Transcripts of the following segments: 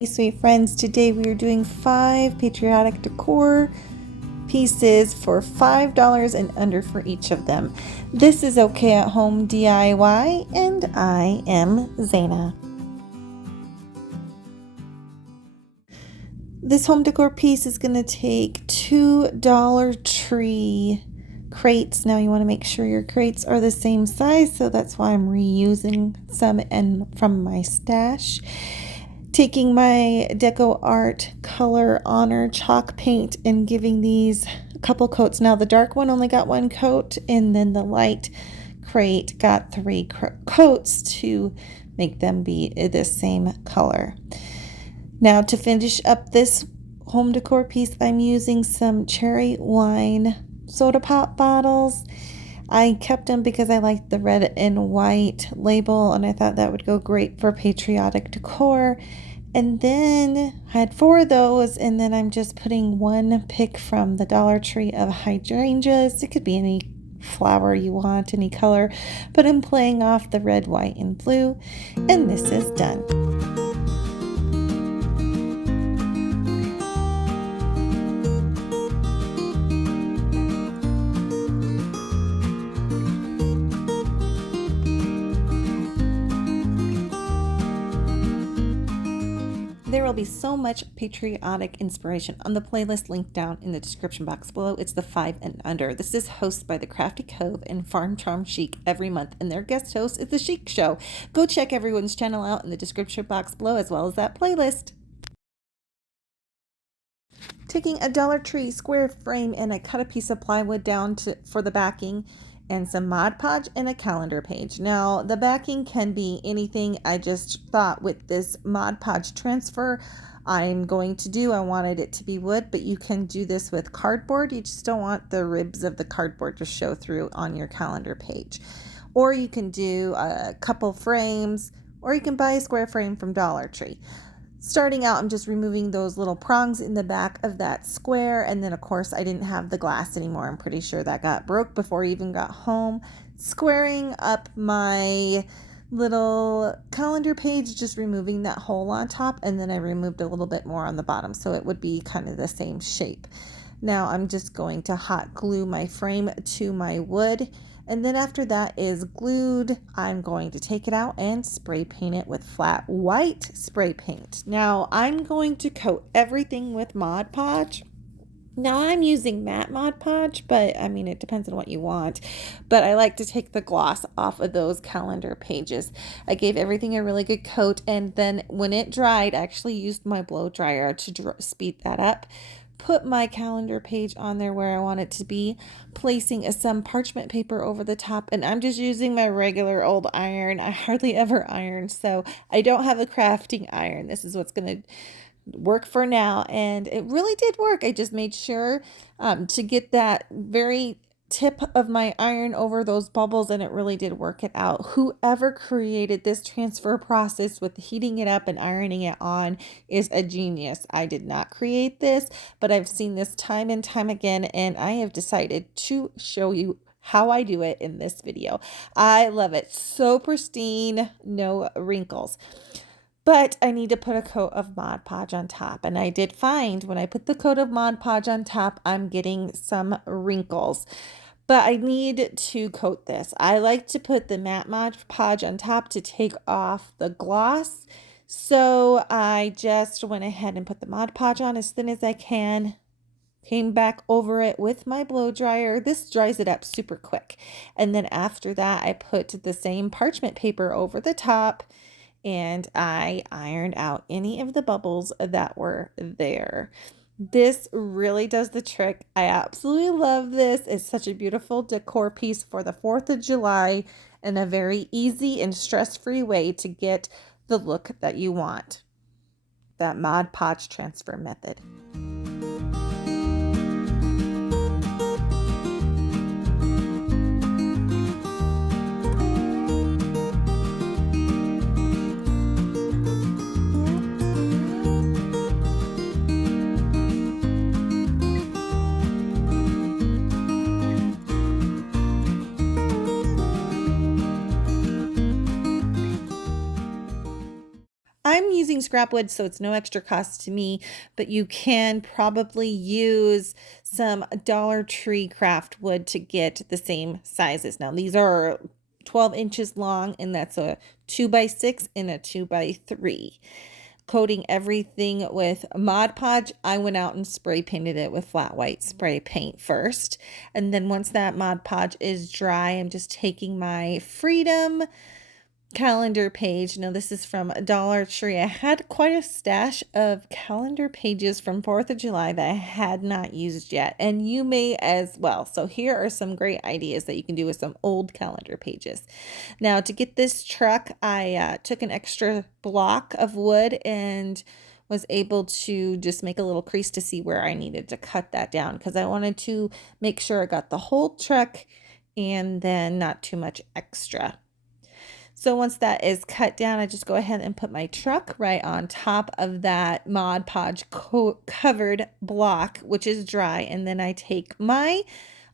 Hey sweet friends, today we are doing 5 patriotic decor pieces for $5 and under for each of them. This is Okay at Home DIY and I am Zaina. This home decor piece is going to take 2 Dollar Tree crates. Now you want to make sure your crates are the same size, so that's why I'm reusing some from my stash. Taking my Deco Art Color Honor chalk paint and giving these a couple coats. Now the dark one only got 1 coat, and then the light crate got 3 coats to make them be the same color. Now to finish up this home decor piece, I'm using some cherry wine soda pop bottles. I kept them because I liked the red and white label, and I thought that would go great for patriotic decor. And then I had 4 of those, and then I'm just putting 1 pick from the Dollar Tree of hydrangeas. It could be any flower you want, any color, but I'm playing off the red, white, and blue, and this is done. There will be so much patriotic inspiration on the playlist linked down in the description box below. It's the 5 and under. This is hosted by the Crafty Cove and Farm Charm Chic every month, and their guest host is the Chic Show. Go check everyone's channel out in the description box below, as well as that playlist. Taking a Dollar Tree square frame, and I cut a piece of plywood down for the backing, and some Mod Podge and a calendar page. Now the backing can be anything. I just thought with this Mod Podge transfer I wanted it to be wood, but you can do this with cardboard. You just don't want the ribs of the cardboard to show through on your calendar page. Or you can do a couple frames, or you can buy a square frame from Dollar Tree. Starting out, I'm just removing those little prongs in the back of that square, and then of course I didn't have the glass anymore. I'm pretty sure that got broke before I even got home. Squaring up my little calendar page, just removing that hole on top, and then I removed a little bit more on the bottom so it would be kind of the same shape. Now I'm just going to hot glue my frame to my wood, and then after that is glued, I'm going to take it out and spray paint it with flat white spray paint. Now I'm going to coat everything with Mod Podge. Now I'm using matte Mod Podge, but I mean, it depends on what you want. But I like to take the gloss off of those calendar pages. I gave everything a really good coat, and then when it dried, I actually used my blow dryer to speed that up. Put my calendar page on there where I want it to be, placing some parchment paper over the top, and I'm just using my regular old iron. I hardly ever iron, so I don't have a crafting iron. This is what's going to work for now, and it really did work. I just made sure to get that very tip of my iron over those bubbles, and it really did work it out. Whoever created this transfer process with heating it up and ironing it on is a genius. I did not create this, but I've seen this time and time again, and I have decided to show you how I do it in this video. I love it. So pristine, no wrinkles. But I need to put a coat of Mod Podge on top. And I did find when I put the coat of Mod Podge on top, I'm getting some wrinkles. But I need to coat this. I like to put the matte Mod Podge on top to take off the gloss. So I just went ahead and put the Mod Podge on as thin as I can. Came back over it with my blow dryer. This dries it up super quick. And then after that, I put the same parchment paper over the top, and I ironed out any of the bubbles that were there. This really does the trick. I absolutely love this. It's such a beautiful decor piece for the 4th of July, and a very easy and stress-free way to get the look that you want. That Mod Podge transfer method. I'm using using scrap wood, so it's no extra cost to me, but you can probably use some Dollar Tree craft wood to get the same sizes. Now, these are 12 inches long, and that's a 2x6 and a 2x3. Coating everything with Mod Podge. I went out and spray painted it with flat white spray paint first. And then once that Mod Podge is dry, I'm just taking my Freedom calendar page. Now, this is from Dollar Tree. I had quite a stash of calendar pages from 4th of July that I had not used yet, and you may as well. So here are some great ideas that you can do with some old calendar pages. Now, to get this truck, I took an extra block of wood and was able to just make a little crease to see where I needed to cut that down, because I wanted to make sure I got the whole truck and then not too much extra. So once that is cut down, I just go ahead and put my truck right on top of that Mod Podge covered block, which is dry. And then I take my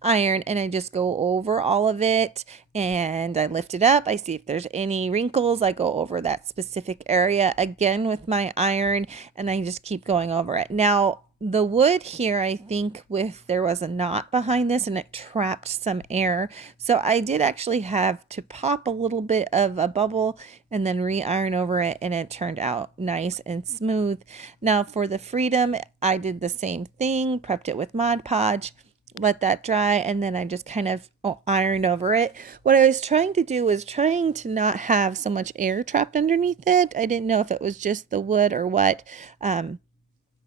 iron and I just go over all of it and I lift it up. I see if there's any wrinkles. I go over that specific area again with my iron and I just keep going over it. Now, the wood here, I think there was a knot behind this and it trapped some air. So I did actually have to pop a little bit of a bubble and then re-iron over it, and it turned out nice and smooth. Now for the Freedom, I did the same thing, prepped it with Mod Podge, let that dry, and then I just kind of ironed over it. What I was trying to do was trying to not have so much air trapped underneath it. I didn't know if it was just the wood or what.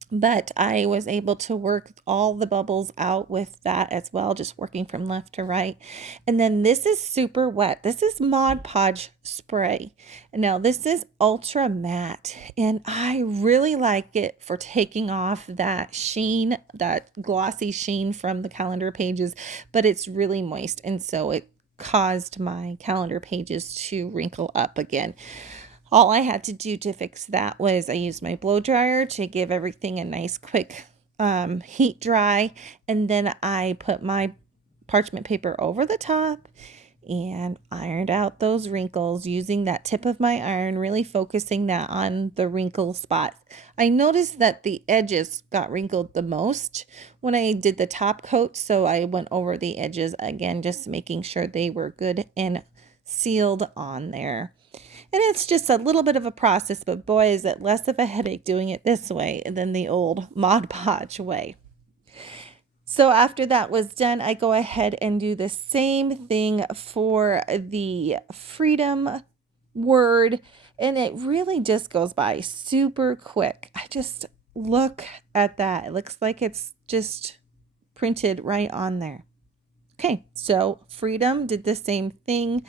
But I was able to work all the bubbles out with that as well, just working from left to right. And then this is super wet. This is Mod Podge spray. And now this is ultra matte, and I really like it for taking off that sheen, that glossy sheen from the calendar pages, but it's really moist. And so it caused my calendar pages to wrinkle up again. All I had to do to fix that was I used my blow dryer to give everything a nice quick heat dry, and then I put my parchment paper over the top and ironed out those wrinkles using that tip of my iron, really focusing that on the wrinkle spots. I noticed that the edges got wrinkled the most when I did the top coat, so I went over the edges again, just making sure they were good and sealed on there. And it's just a little bit of a process, but boy, is it less of a headache doing it this way than the old Mod Podge way. So after that was done, I go ahead and do the same thing for the Freedom word, and it really just goes by super quick. I just look at that. It looks like it's just printed right on there. Okay, so Freedom did the same thing.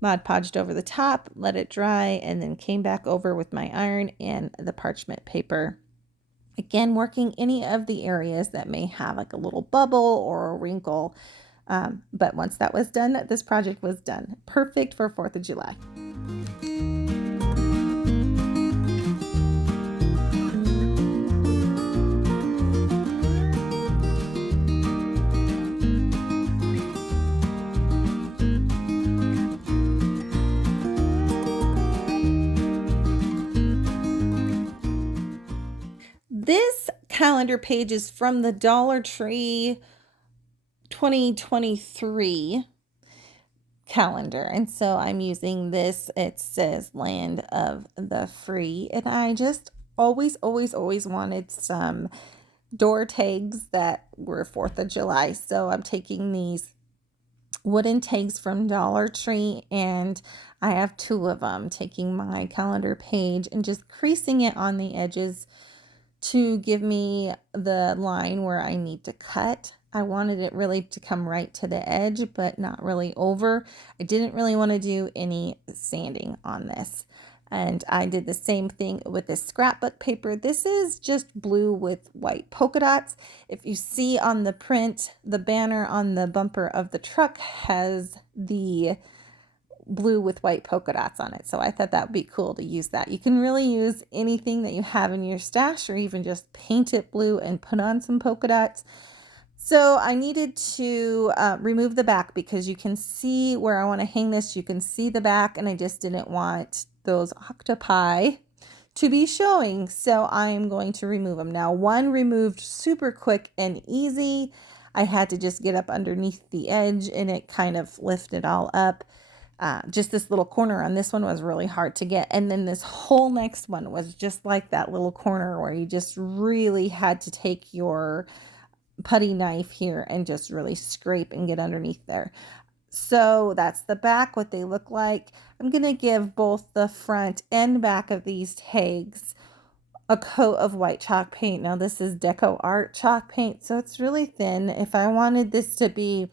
Mod Podged over the top, let it dry, and then came back over with my iron and the parchment paper. Again, working any of the areas that may have like a little bubble or a wrinkle. But once that was done, this project was done. Perfect for 4th of July. This calendar page is from the Dollar Tree 2023 calendar. And so I'm using this. It says Land of the Free. And I just always wanted some door tags that were 4th of July. So I'm taking these wooden tags from Dollar Tree, and I have 2 of them, taking my calendar page and just creasing it on the edges to give me the line where I need to cut. I wanted it really to come right to the edge, but not really over. I didn't really want to do any sanding on this. And I did the same thing with this scrapbook paper. This is just blue with white polka dots. If you see on the print, the banner on the bumper of the truck has the blue with white polka dots on it. So I thought that would be cool to use that. You can really use anything that you have in your stash, or even just paint it blue and put on some polka dots. So I needed to remove the back, because you can see where I want to hang this. You can see the back, and I just didn't want those octopi to be showing. So I am going to remove them. Now, one removed super quick and easy. I had to just get up underneath the edge and it kind of lifted all up. Just this little corner on this one was really hard to get. And then this whole next one was just like that little corner where you just really had to take your putty knife here and just really scrape and get underneath there. So that's the back, what they look like. I'm going to give both the front and back of these tags a coat of white chalk paint. Now this is Deco Art chalk paint, so it's really thin. If I wanted this to be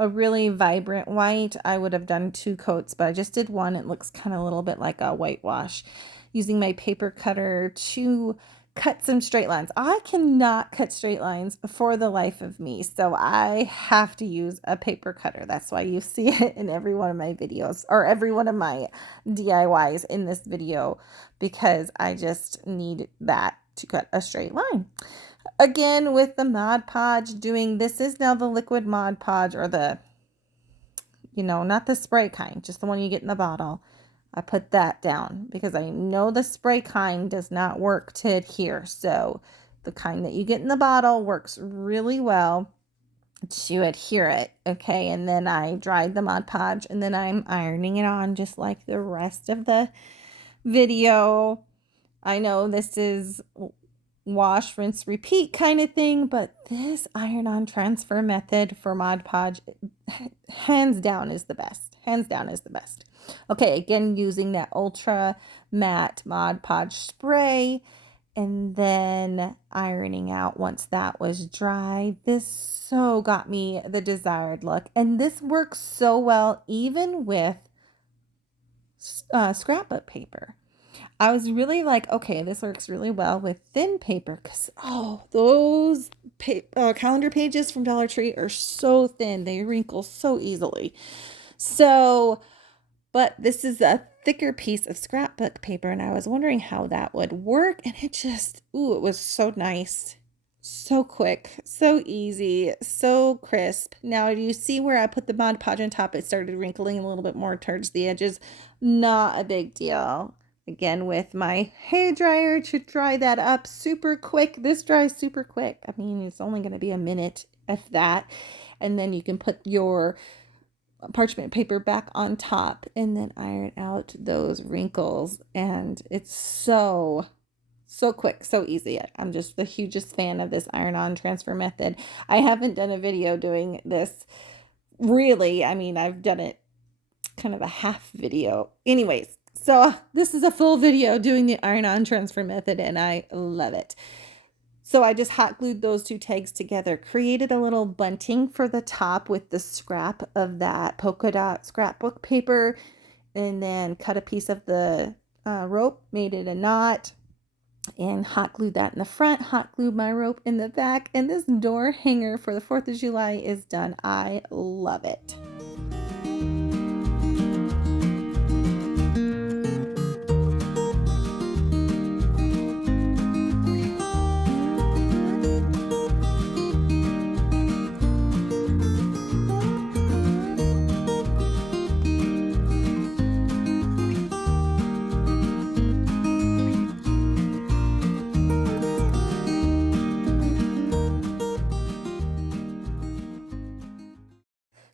a really vibrant white, I would have done 2 coats, but I just did one. It looks kind of a little bit like a whitewash. Using my paper cutter to cut some straight lines. I cannot cut straight lines for the life of me, so I have to use a paper cutter. That's why you see it in every one of my videos, or every one of my DIYs in this video, because I just need that to cut a straight line. Again, with the Mod Podge, this is now the liquid Mod Podge, or the, not the spray kind, just the one you get in the bottle. I put that down because I know the spray kind does not work to adhere. So the kind that you get in the bottle works really well to adhere it. Okay. And then I dried the Mod Podge and then I'm ironing it on just like the rest of the video. I know this is wash, rinse, repeat kind of thing, but this iron-on transfer method for Mod Podge, hands down, is the best. Hands down is the best. Okay, again, using that ultra matte Mod Podge spray and then ironing out once that was dry. This so got me the desired look, and this works so well even with scrapbook paper. I was really like, okay, this works really well with thin paper because, those calendar pages from Dollar Tree are so thin. They wrinkle so easily. So, but this is a thicker piece of scrapbook paper, and I was wondering how that would work. And it just, it was so nice. So quick, so easy, so crisp. Now, do you see where I put the Mod Podge on top? It started wrinkling a little bit more towards the edges. Not a big deal. Again, with my hair dryer to dry that up super quick. This dries super quick. I mean, it's only going to be a minute, if that. And then you can put your parchment paper back on top and then iron out those wrinkles. And it's so quick, so easy. I'm just the hugest fan of this iron-on transfer method. I haven't done a video doing this really. I mean, I've done it kind of a half video. Anyways, so this is a full video doing the iron-on transfer method, and I love it. So I just hot glued those 2 tags together, created a little bunting for the top with the scrap of that polka dot scrapbook paper, and then cut a piece of the rope, made it a knot, and hot glued that in the front, hot glued my rope in the back, and this door hanger for the 4th of July is done. I love it.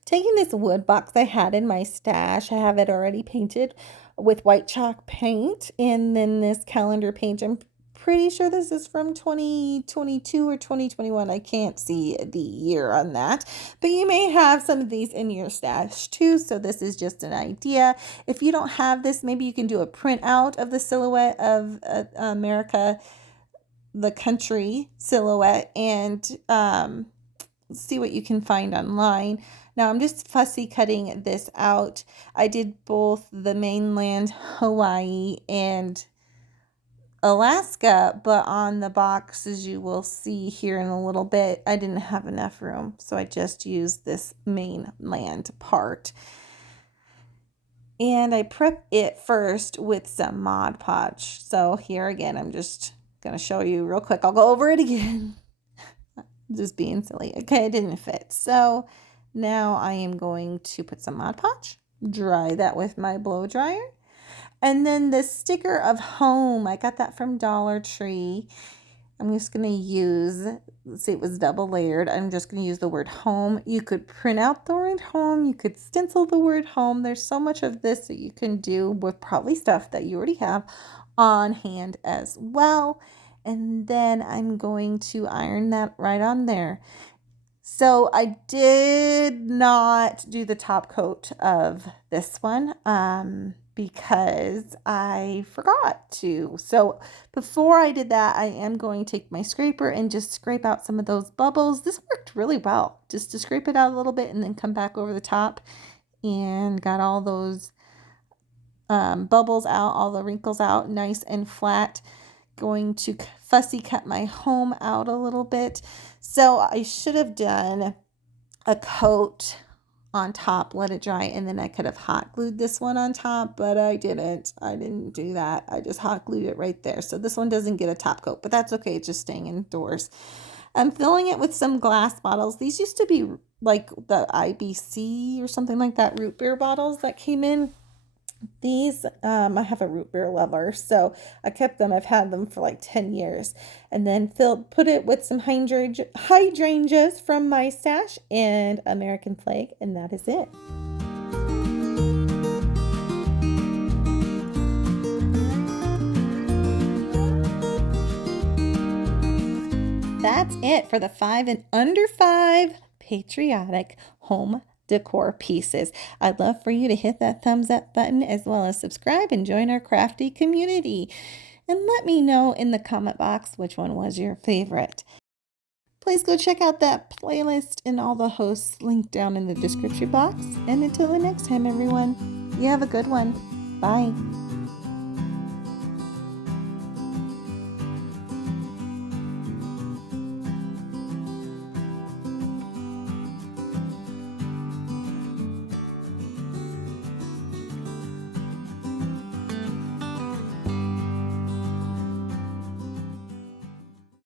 Taking this wood box I had in my stash, I have it already painted with white chalk paint, and then this calendar page, I'm pretty sure this is from 2022 or 2021. I can't see the year on that, but you may have some of these in your stash too, so this is just an idea. If you don't have this, maybe you can do a print out of the silhouette of America, the country silhouette, and see what you can find online. Now I'm just fussy cutting this out. I did both the mainland, Hawaii, and Alaska, but on the box, as you will see here in a little bit, I didn't have enough room, so I just used this mainland part. And I prep it first with some Mod Podge. So here again, I'm just going to show you real quick. I'll go over it again. Just being silly. Okay, it didn't fit. So now I am going to put some Mod Podge, dry that with my blow dryer. And then the sticker of home, I got that from Dollar Tree. I'm just going to use, let's see, it was double layered. I'm just going to use the word home. You could print out the word home. You could stencil the word home. There's so much of this that you can do with probably stuff that you already have on hand as well. And then I'm going to iron that right on there. So I did not do the top coat of this one because I forgot to. So before I did that, I am going to take my scraper and just scrape out some of those bubbles. This worked really well, just to scrape it out a little bit and then come back over the top, and got all those bubbles out, all the wrinkles out, nice and flat. Going to fussy cut my home out a little bit. So I should have done a coat on top, let it dry, and then I could have hot glued this one on top, but I didn't. I didn't do that. I just hot glued it right there. So this one doesn't get a top coat, but that's okay. It's just staying indoors. I'm filling it with some glass bottles. These used to be like the IBC or something like that, root beer bottles that came in. These, I have a root beer lover, so I kept them. I've had them for like 10 years. And then put it with some hydrangeas from my stash and American flag, and that is it. That's it for the 5 and under 5 patriotic home decor pieces. I'd love for you to hit that thumbs up button as well as subscribe and join our crafty community. And let me know in the comment box which one was your favorite. Please go check out that playlist and all the hosts linked down in the description box. And until the next time, everyone, you have a good one. Bye.